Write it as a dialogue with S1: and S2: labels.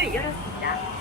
S1: 문을 열었습니다.